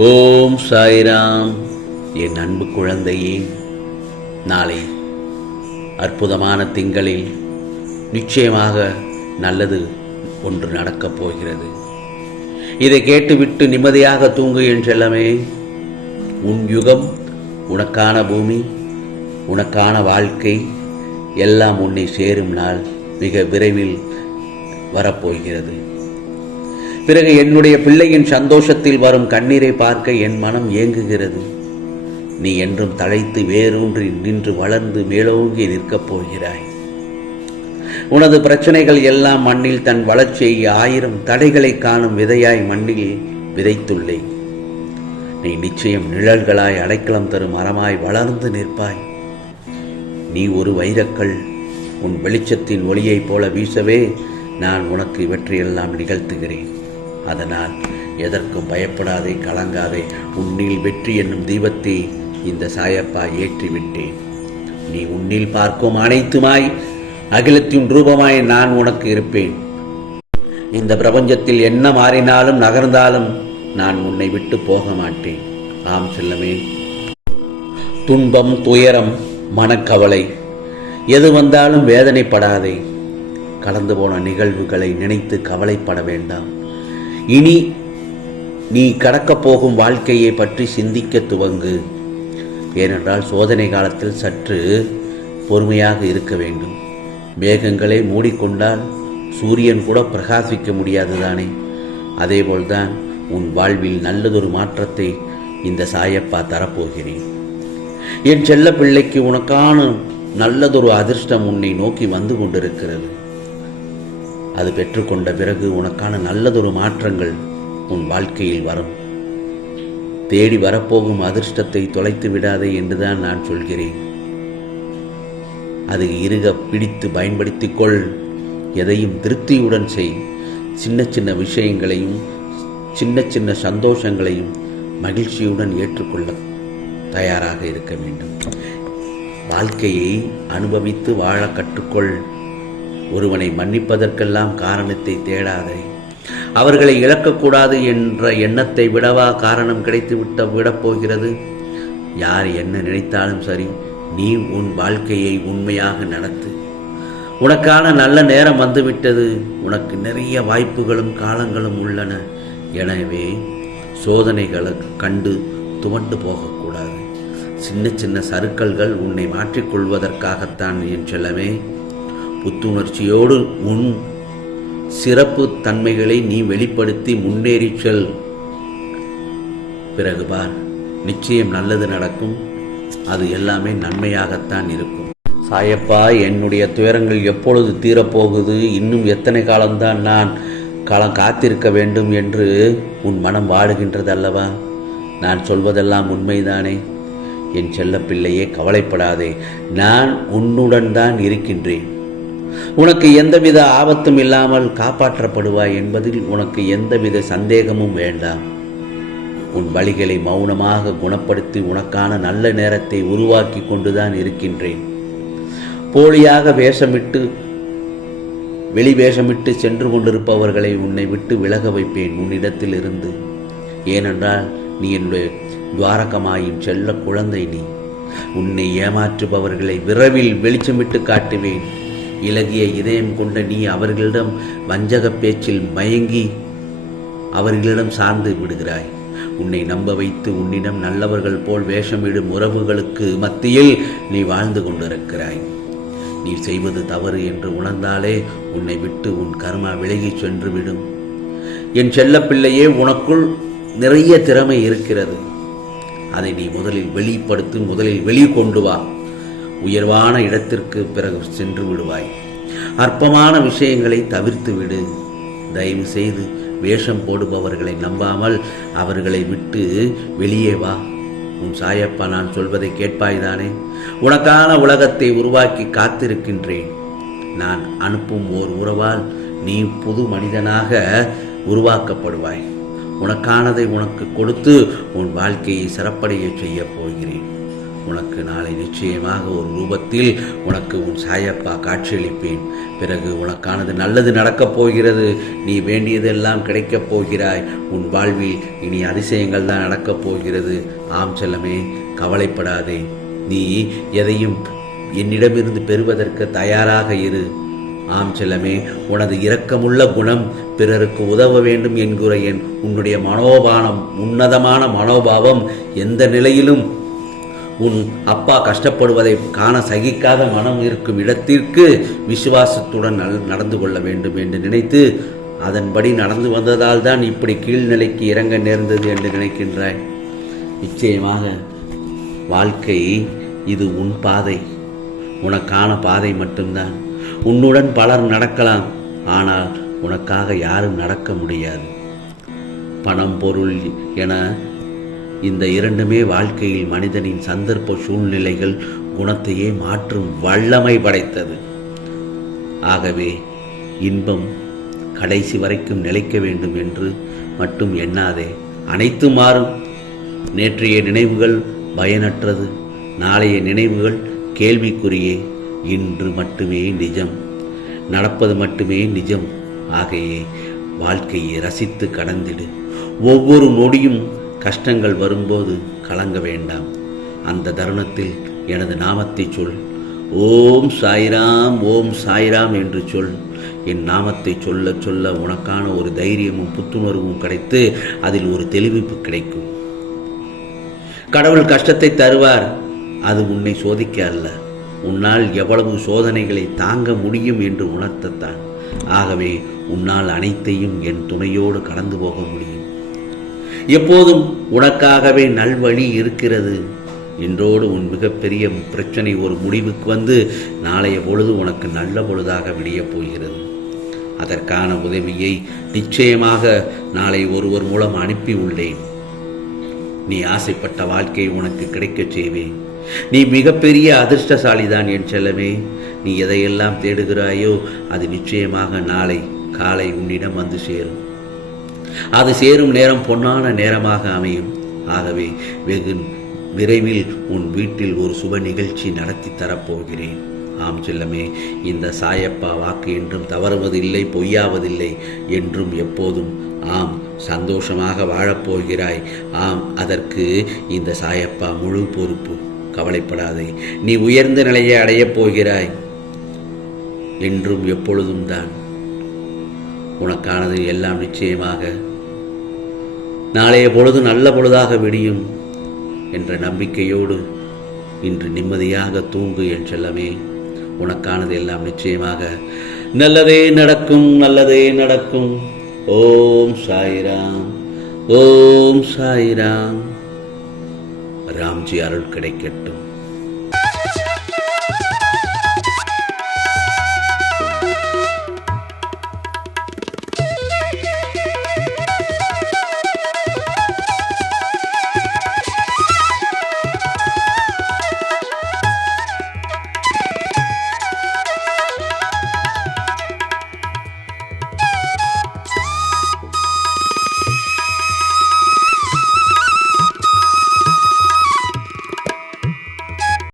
ஓம் சாய்ராம். என் அன்பு குழந்தையே, நாளை அற்புதமான திங்களில் நிச்சயமாக நல்லது ஒன்று நடக்கப் போகிறது. இதை கேட்டுவிட்டு நிம்மதியாக தூங்கு என் செல்லமே. உன் யுகம், உனக்கான பூமி, உனக்கான வாழ்க்கை எல்லாம் உன்னை சேரும் நாள் மிக விரைவில் வரப்போகிறது. பிறகு என்னுடைய பிள்ளையின் சந்தோஷத்தில் வரும் கண்ணீரை பார்க்க என் மனம் ஏங்குகிறது. நீ என்றும் தழைத்து வேரூன்றி நின்று வளர்ந்து மேலோங்கி நிற்கப் போகிறாய். உனது பிரச்சனைகள் எல்லாம் மண்ணில் தன் வளர்ச்சியை 1000 தடைகளை காணும் விதையாய் மண்ணில் விதைத்துள்ளேன். நீ நிச்சயம் நிழல்களாய் அடைக்கலம் தரும் மரமாய் வளர்ந்து நிற்பாய். நீ ஒரு வைரக்கல். உன் வெளிச்சத்தின் ஒளியைப் போல வீசவே நான் உனக்கு இவற்றையெல்லாம் நிகழ்த்துகிறேன். அதனால் எதற்கும் பயப்படாதே, கலங்காதே. உன்னில் வெற்றி என்னும் தீபத்தை இந்த சாயப்பா ஏற்றிவிட்டேன். நீ உன்னில் பார்க்கும் அனைத்துமாய் அகிலத்தின் ரூபமாய் நான் உனக்கு இருப்பேன். இந்த பிரபஞ்சத்தில் என்ன மாறினாலும் நகர்ந்தாலும் நான் உன்னை விட்டு போக மாட்டேன். ஆம் செல்லமே. துன்பம், துயரம், மனக்கவலை எது வந்தாலும் வேதனைப்படாதே. கடந்து போன நிகழ்வுகளை நினைத்து கவலைப்பட வேண்டாம். இனி நீ கடக்கப் போகும் வாழ்க்கையை பற்றி சிந்திக்க துவங்கு. ஏனென்றால் சோதனை காலத்தில் சற்று பொறுமையாக இருக்க வேண்டும். மேகங்களை மூடிக்கொண்டால் சூரியன் கூட பிரகாசிக்க முடியாதுதானே. அதேபோல்தான் உன் வாழ்வில் நல்லதொரு மாற்றத்தை இந்த சாயப்பா தரப்போகிறேன். என் செல்ல பிள்ளைக்கு உனக்கான நல்லதொரு அதிர்ஷ்டம் உன்னை நோக்கி வந்து கொண்டிருக்கிறது. அது பெற்றுக்கொண்ட பிறகு உனக்கான நல்லதொரு மாற்றங்கள் உன் வாழ்க்கையில் வரும். தேடி வரப்போகும் அதிர்ஷ்டத்தை தொலைத்து விடாதே என்றுதான் நான் சொல்கிறேன். அது இறுக பிடித்து பயன்படுத்திக் கொள். எதையும் திருப்தியுடன் செய். சின்ன சின்ன விஷயங்களையும் சின்ன சின்ன சந்தோஷங்களையும் மகிழ்ச்சியுடன் ஏற்றுக்கொள்ள தயாராக இருக்க வேண்டும். வாழ்க்கையை அனுபவித்து வாழ கற்றுக்கொள். ஒருவனை மன்னிப்பதற்கெல்லாம் காரணத்தை தேடாதே. அவர்களை இழக்கக்கூடாது என்ற எண்ணத்தை விடவா காரணம் கிடைத்து விடப் போகிறது? யார் என்ன நினைத்தாலும் சரி, நீ உன் வாழ்க்கையை உண்மையாக நடத்து. உனக்கான நல்ல நேரம் வந்துவிட்டது. உனக்கு நிறைய வாய்ப்புகளும் காலங்களும் உள்ளன. எனவே சோதனைகளை கண்டு துவண்டு போகக்கூடாது. சின்ன சின்ன சறுக்கல்கள் உன்னை மாற்றிக்கொள்வதற்காகத்தான் என் செல்லமே. புத்துணர்ச்சியோடு உன் சிறப்பு தன்மைகளை நீ வெளிப்படுத்தி முன்னேறி செல். பிறகு பார், நிச்சயம் நல்லது நடக்கும். அது எல்லாமே நன்மையாகத்தான் இருக்கும். சாயப்பா, என்னுடைய துயரங்கள் எப்பொழுது தீரப்போகுது? இன்னும் எத்தனை காலம்தான் நான் காத்திருக்க வேண்டும் என்று உன் மனம் வாடுகின்றது அல்லவா? நான் சொல்வதெல்லாம் உண்மைதானே? என் செல்ல பிள்ளையே, கவலைப்படாதே. நான் உன்னுடன் தான் இருக்கின்றேன். உனக்கு எந்தவித ஆபத்தும் இல்லாமல் காப்பாற்றப்படுவாய் என்பதில் உனக்கு எந்தவித சந்தேகமும் வேண்டாம். உன் வலிகளை மௌனமாக குணப்படுத்தி உனக்கான நல்ல நேரத்தை உருவாக்கி கொண்டுதான் இருக்கின்றேன். போலியாக வெளி வேஷமிட்டு சென்று கொண்டிருப்பவர்களை உன்னை விட்டு விலக வைப்பேன் உன்னிடத்தில் இருந்து. ஏனென்றால் நீ என்னுடைய துவாரகமாயின் செல்ல குழந்தை. நீ உன்னை ஏமாற்றுபவர்களை விரைவில் வெளிச்சமிட்டு காட்டுவேன். இலகிய இதயம் கொண்ட நீ அவர்களிடம் வஞ்சக பேச்சில் மயங்கி அவர்களிடம் சார்ந்து விடுகிறாய். உன்னை நம்ப வைத்து உன்னிடம் நல்லவர்கள் போல் வேஷமிடும் உறவுகளுக்கு மத்தியில் நீ வாழ்ந்து கொண்டிருக்கிறாய். நீ செய்வது தவறு என்று உணர்ந்தாலே உன்னை விட்டு உன் கர்மா விலகி சென்று விடும். என் செல்ல பிள்ளையே, உனக்குள் நிறைய திறமை இருக்கிறது. அதை நீ முதலில் வெளிப்படுத்தி முதலில் வெளிக்கொண்டு வா. உயர்வான இடத்திற்கு பிறகு சென்று விடுவாய். அற்பமான விஷயங்களை தவிர்த்து விடு. தயவு செய்து வேஷம் போடுபவர்களை நம்பாமல் அவர்களை விட்டு வெளியே வா. உன் சாயப்பா நான் சொல்வதை கேட்பாய்தானே? உனக்கான உலகத்தை உருவாக்கி காத்திருக்கின்றேன். நான் அனுப்பும் ஓர் உறவால் நீ புது மனிதனாக உருவாக்கப்படுவாய். உனக்கானதை உனக்கு கொடுத்து உன் வாழ்க்கையை சிறப்படைய செய்ய போகிறேன். உனக்கு நாளை நிச்சயமாக ஒரு ரூபத்தில் உனக்கு உன் சாயப்பா காட்சியளிப்பேன். பிறகு உனக்கானது நல்லது நடக்கப் போகிறது. நீ வேண்டியதெல்லாம் கிடைக்கப் போகிறாய். உன் வாழ்வில் இனி அதிசயங்கள் தான் நடக்கப் போகிறது. ஆம் செல்லமே, கவலைப்படாதே. நீ எதையும் என்னிடமிருந்து பெறுவதற்கு தயாராக இரு. ஆம் செல்லமே, உனது இரக்கமுள்ள குணம், பிறருக்கு உதவ வேண்டும் என்கிற உன்னுடைய மனோபானம், உன்னதமான மனோபாவம் எந்த நிலையிலும் உன் அப்பா கஷ்டப்படுவதை காண சகிக்காத மனம் இருக்கும் இடத்திற்கு விசுவாசத்துடன் நடந்து கொள்ள வேண்டும் என்று நினைத்து அதன்படி நடந்து வந்ததால் தான் இப்படி கீழ்நிலைக்கு இறங்க நேர்ந்தது என்று நினைக்கின்றாய். நிச்சயமாக வாழ்க்கை இது உன் பாதை, உனக்கான பாதை மட்டும்தான். உன்னுடன் பலர் நடக்கலாம், ஆனால் உனக்காக யாரும் நடக்க முடியாது. பணம், பொருள் என இந்த இரண்டுமே வாழ்க்கையில் மனிதனின் சந்தர்ப்ப சூழ்நிலைகள் குணத்தையே மாற்றும் வல்லமை படைத்தது. ஆகவே இன்பம் கடைசி வரைக்கும் நிலைக்க வேண்டும் என்று மட்டும் எண்ணாதே. அனைத்தும் மாறும். நேற்றைய நினைவுகள் பயனற்றது, நாளைய நினைவுகள் கேள்விக்குறியே. இன்று மட்டுமே நிஜம், நடப்பது மட்டுமே நிஜம். ஆகையே வாழ்க்கையை ரசித்து கடந்திடு. ஒவ்வொரு நொடியும் கஷ்டங்கள் வரும்போது கலங்க வேண்டாம். அந்த தருணத்தில் எனது நாமத்தை சொல். ஓம் சாய்ராம், ஓம் சாய்ராம் என்று சொல். என் நாமத்தை சொல்ல சொல்ல உனக்கான ஒரு தைரியமும் புத்துணர்வும் கிடைத்து அதில் ஒரு தெளிவிப்பு கிடைக்கும். கடவுள் கஷ்டத்தை தருவார், அது உன்னை சோதிக்க அல்ல, உன்னால் எவ்வளவு சோதனைகளை தாங்க முடியும் என்று உணர்த்தத்தான். ஆகவே உன்னால் அனைத்தையும் என் துணையோடு கடந்து போக முடியும். எப்போதும் உனக்காகவே நல்வழி இருக்கிறது. இன்றோடு உன் மிகப்பெரிய பிரச்சனை ஒரு முடிவுக்கு வந்து நாளைய பொழுது உனக்கு நல்ல பொழுதாக விடியப் போகிறது. அதற்கான உதவியை நிச்சயமாக நாளை ஒருவர் மூலம் அனுப்பி உள்ளேன். நீ ஆசைப்பட்ட வாழ்க்கை உனக்கு கிடைக்கச் செய்வேன். நீ மிகப்பெரிய அதிர்ஷ்டசாலிதான் என் செல்லமே. நீ எதையெல்லாம் தேடுகிறாயோ அது நிச்சயமாக நாளை காலை உன்னிடம் வந்து சேரும். அது சேரும் நேரம் பொன்னான நேரமாக அமையும். ஆகவே வெகு விரைவில் உன் வீட்டில் ஒரு சுப நிகழ்ச்சி நடத்தி தரப்போகிறேன். ஆம் செல்லமே, இந்த சாயப்பா வாக்கு என்றும் தவறுவதில்லை, பொய்யாவதில்லை. என்றும் எப்போதும் ஆம் சந்தோஷமாக வாழப்போகிறாய். ஆம், அதற்கு இந்த சாயப்பா முழு பொறுப்பு. கவலைப்படாதே, நீ உயர்ந்த நிலையை அடையப் போகிறாய். என்றும் எப்பொழுதும் தான் உனக்கானது எல்லாம் நிச்சயமாக நாளைய பொழுது நல்ல பொழுதாக விடியும் என்ற நம்பிக்கையோடு இன்று நிம்மதியாக தூங்கு என் செல்லமே. உனக்கானது எல்லாம் நிச்சயமாக நல்லதே நடக்கும், நல்லதே நடக்கும். ஓம் சாய்ராம், ஓம் சாய்ராம். ராம்ஜி அருள் கிடைக்கட்டும்.